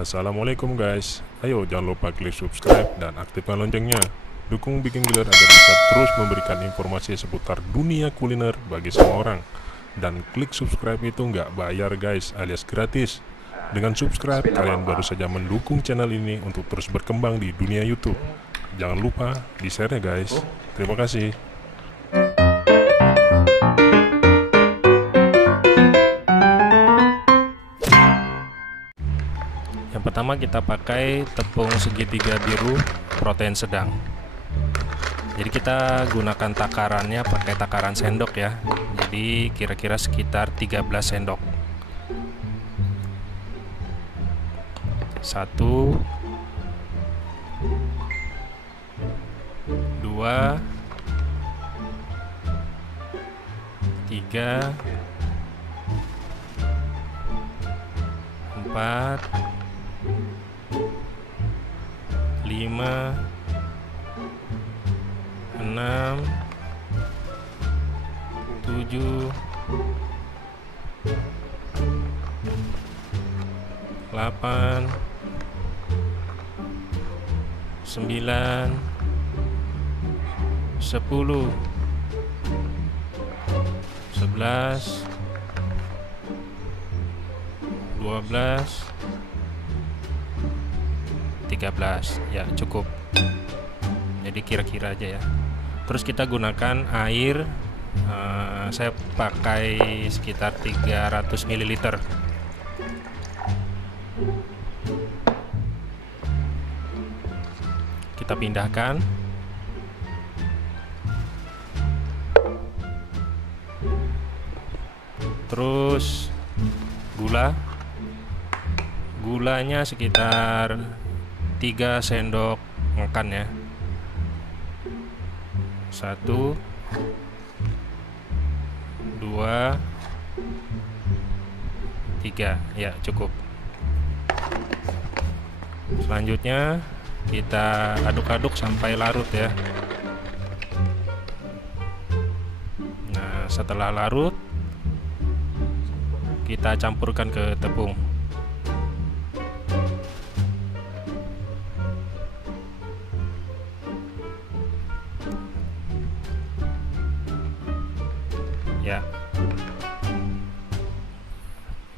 Assalamualaikum guys. Ayo jangan lupa klik subscribe dan aktifkan loncengnya. Dukung Bikin Giler agar bisa terus memberikan informasi seputar dunia kuliner bagi semua orang. Dan klik subscribe itu nggak bayar guys, alias gratis. Dengan subscribe, kalian baru saja mendukung channel ini untuk terus berkembang di dunia YouTube. Jangan lupa di-share ya guys. Terima kasih. Yang pertama kita pakai tepung segitiga biru protein sedang. Jadi kita gunakan takarannya pakai takaran sendok ya. Jadi kira-kira sekitar 13 sendok. 1 2 3 4 5 6 7 8 9 10 11 12 13 ya cukup. Jadi kira-kira aja ya. Terus kita gunakan air, saya pakai sekitar 300 ml. Kita pindahkan. Terus gulanya sekitar 3 sendok makan ya. 1 2 3 ya cukup. Selanjutnya kita aduk-aduk sampai larut ya. Nah setelah larut kita campurkan ke tepung. Ya,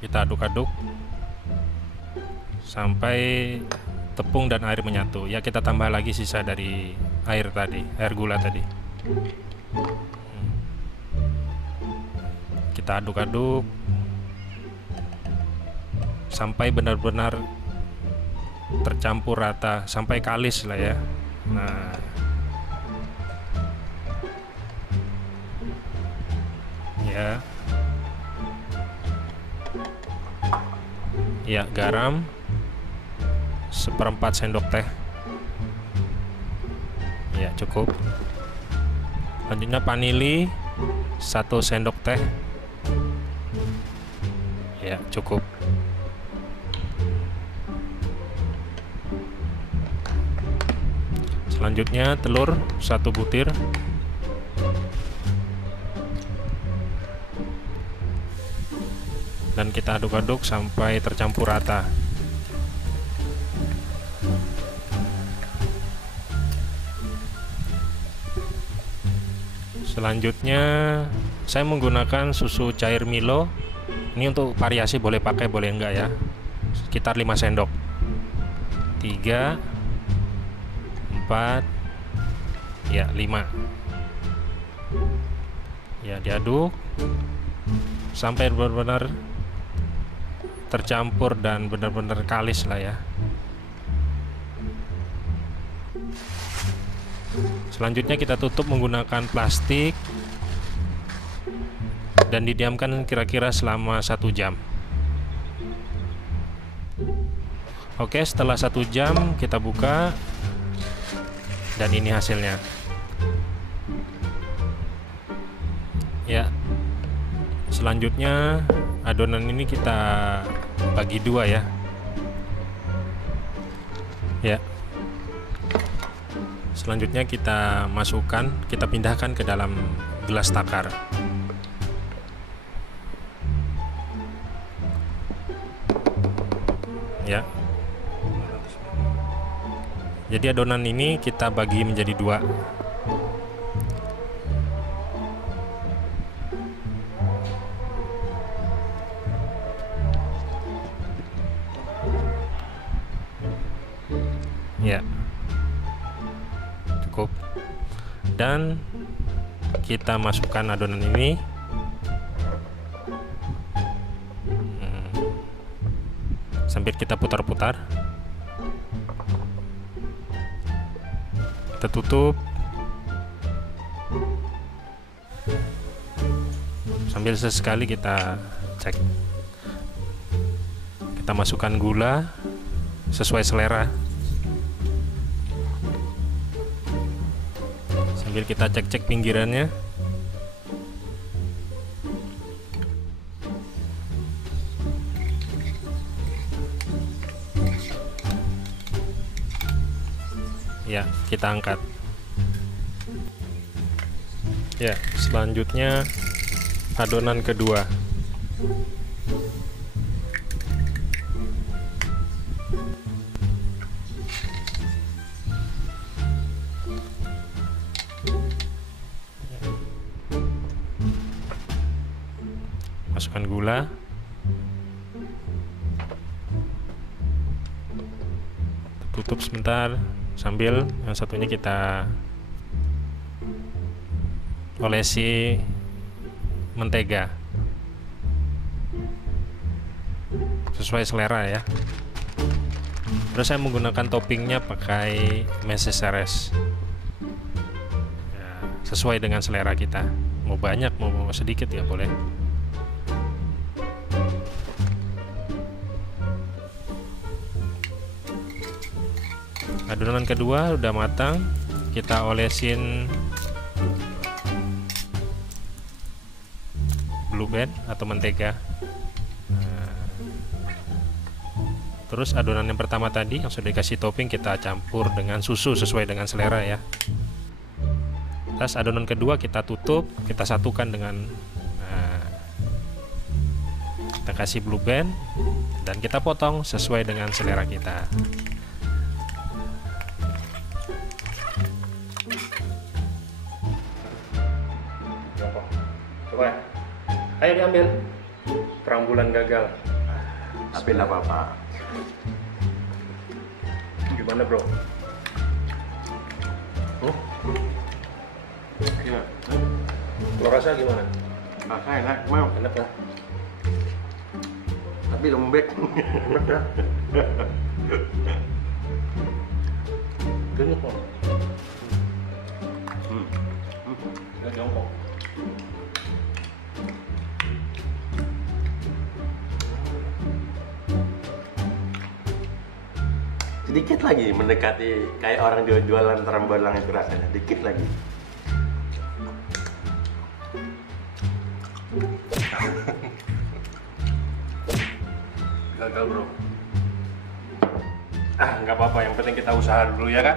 kita aduk-aduk sampai tepung dan air menyatu. Ya, kita tambah lagi sisa dari air gula tadi. Kita aduk-aduk sampai benar-benar tercampur rata, sampai kalis lah ya. Nah, ya garam 1/4 sendok teh ya cukup. Selanjutnya vanili 1 sendok teh ya cukup. Selanjutnya telur 1 butir. Dan kita aduk-aduk sampai tercampur rata. Selanjutnya saya menggunakan susu cair Milo. Ini untuk variasi, boleh pakai boleh enggak ya. Sekitar 5 sendok. 3 4 ya 5. Ya diaduk sampai benar-benar tercampur dan benar-benar kalis lah ya. Selanjutnya kita tutup menggunakan plastik dan didiamkan kira-kira selama 1 jam. Oke, setelah 1 jam kita buka dan ini hasilnya. Ya, selanjutnya adonan ini kita bagi 2 ya. Ya. Selanjutnya kita masukkan, kita pindahkan ke dalam gelas takar. Ya. Jadi adonan ini kita bagi menjadi dua. Ya, cukup. Dan kita masukkan adonan ini sambil kita putar-putar. Kita tutup sambil sesekali kita cek. Kita masukkan gula sesuai selera. Sambil kita cek-cek pinggirannya. Ya, kita angkat. Ya, selanjutnya adonan kedua. Masukkan gula. Tutup sebentar sambil yang satunya kita olesi mentega sesuai selera ya. Terus saya menggunakan toppingnya pakai meses seres ya, sesuai dengan selera kita, mau banyak mau sedikit ya boleh. Adonan kedua udah matang, kita olesin blue band atau mentega. Terus adonan yang pertama tadi yang sudah dikasih topping kita campur dengan susu sesuai dengan selera ya. Terus adonan kedua kita tutup, kita satukan dengan kita kasih blue band dan kita potong sesuai dengan selera kita. Coba, ayo diambil. Terang bulan gagal. Tapi nggak apa-apa. Gimana bro? Gimana? Lo rasa gimana? Rasa enak, mau. Enak lah. Tapi lembek. Enak dah. Gini kok. Nggak jongkok. Sedikit lagi mendekati kayak orang jualan terang belang itu rasanya. Dikit lagi. Gagal bro. Nggak apa-apa, yang penting kita usaha dulu ya kan.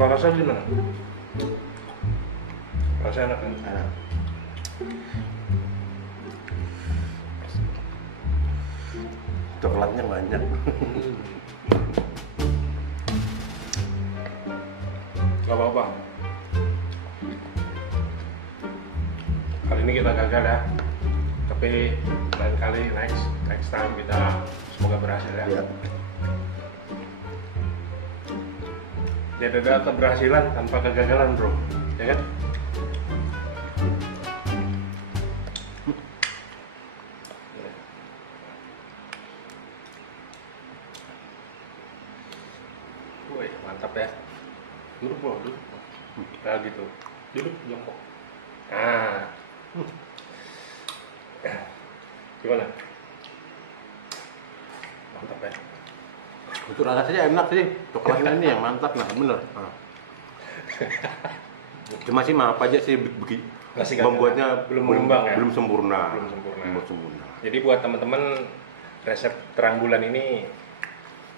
Kalau rasa gimana? Rasa enak kan? Enak. Coklatnya banyak. Gak apa-apa. Kali ini kita gagal ya. Tapi lain kali next time kita semoga berhasil ya. Ya. Tidak ada keberhasilan tanpa kegagalan bro, ya kan? Woi, mantap ya. Duduk bro, duduk. Nah gitu, duduk jongkok. Nah, gimana? Mantap ya. Untuk rasanya enak sih, coklatnya ini yang mantap, nah bener. Cuma sih maaf aja sih membuatnya belum mengembang ya? belum sempurna. Belum sempurna. Jadi buat teman-teman resep terang bulan ini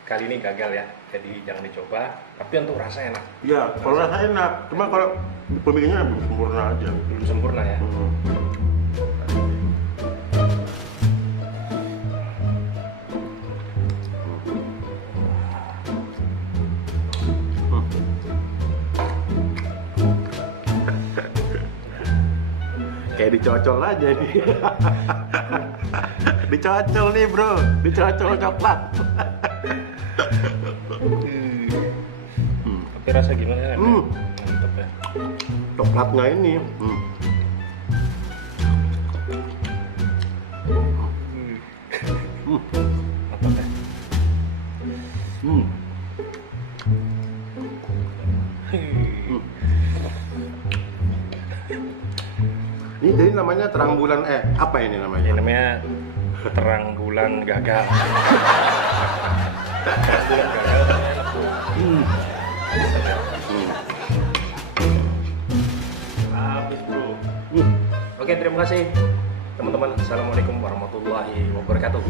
kali ini gagal ya, jadi jangan dicoba. Tapi untuk rasa enak. Iya, kalau rasa enak, cuma kalau pembikinnya belum sempurna aja. Belum sempurna ya. Kayak dicocol aja nih. Dicocol nih bro, dicocol coklat. Tapi rasa gimana ya? Mantap ya. Coklatnya ini. Mantap ya. Ini jadi namanya terang bulan apa ini namanya? Ini namanya terang bulan gagal. Terang bulan gagal. Habis bro. Oke, terima kasih teman-teman. Assalamualaikum warahmatullahi wabarakatuh.